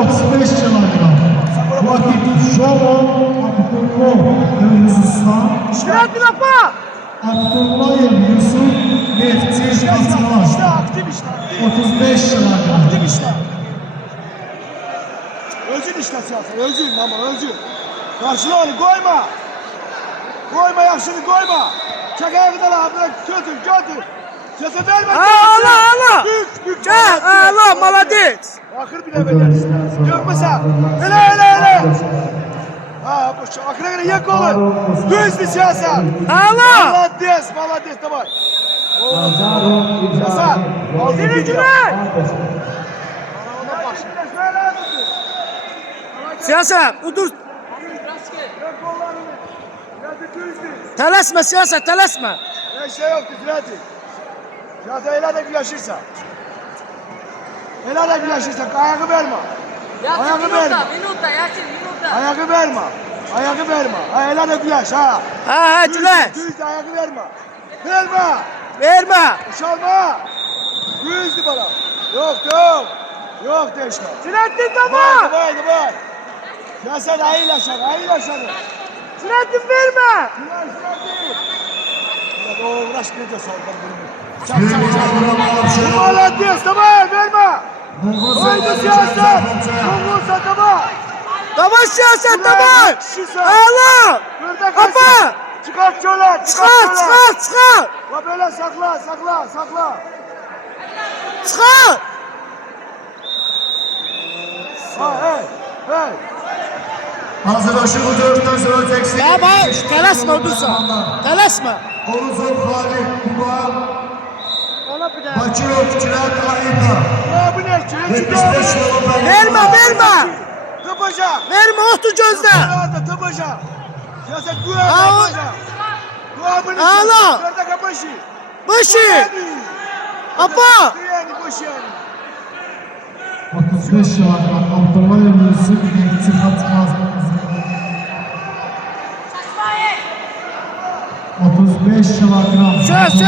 35 kilogram. Vakit Şomo Abdullah Kırgızistan. Şiratın apa. Abdullayev Yusuf Nefti Atlas. 35 kilogram. Aktif işler. Özün işte siyaset. Özün ama özün. Karşıla onu koyma. Koyma yaşını koyma. Çek ayakından abi. Götür. Sesi verme. Allah. Çek Allah молодец. Akır bile verir. Gökme sen. Hele. Ha boş. Akıra göre yak olur. Gözlü siyaset. Allah. Молодец давай. Siyaset. Seyirciler. Siyaset dur. Telaşma siyaset telaşma. Ne şey yok Fırat'ı. Zaten hele de güleşirse. Hele de güleşirse ayağı verme. Ayağı verme. Ayağı verme. Ayağı verme. Ha hele de güleş ha. Ha güleş. Düz ayağı verme. Verme. Uçalma. Düzdü bana. Yok değişme. Selahattin tamam. Davay. Ya sen ayıl aşağı. Selahattin verme. Ya uğraş ne diyorsun oradan Çak. Молодец, давай, verme. Haydi siyaset. Kongusa tamam. Tamam siyaset tamam. Allah. Apa. Çıkart şöyle. Çıkar. Va böyle sakla. Çıkar. Ha hey. Hazırlaşın bu dörtten sonra teksin. Tamam. Telaşma dursa. Telaşma. Oğuzhan Halil Kuba. Ona bir daha. Bakirov Kirat Ayda. Ya bu ne? 75 kilogram. Verme. Tıpacak. Verme otur gözde. Tıpacak. Siyaset bu ya. Aa, Bu Allah. Nerede kapaşı? Başı. Apa. Yani boş yani. 35 kilogram. Abdullayev Yusuf Nefti Atlas. 35 kilogram. Söz.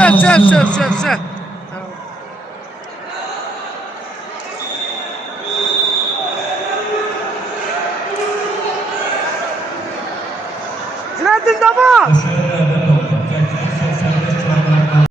Selahattin tamam.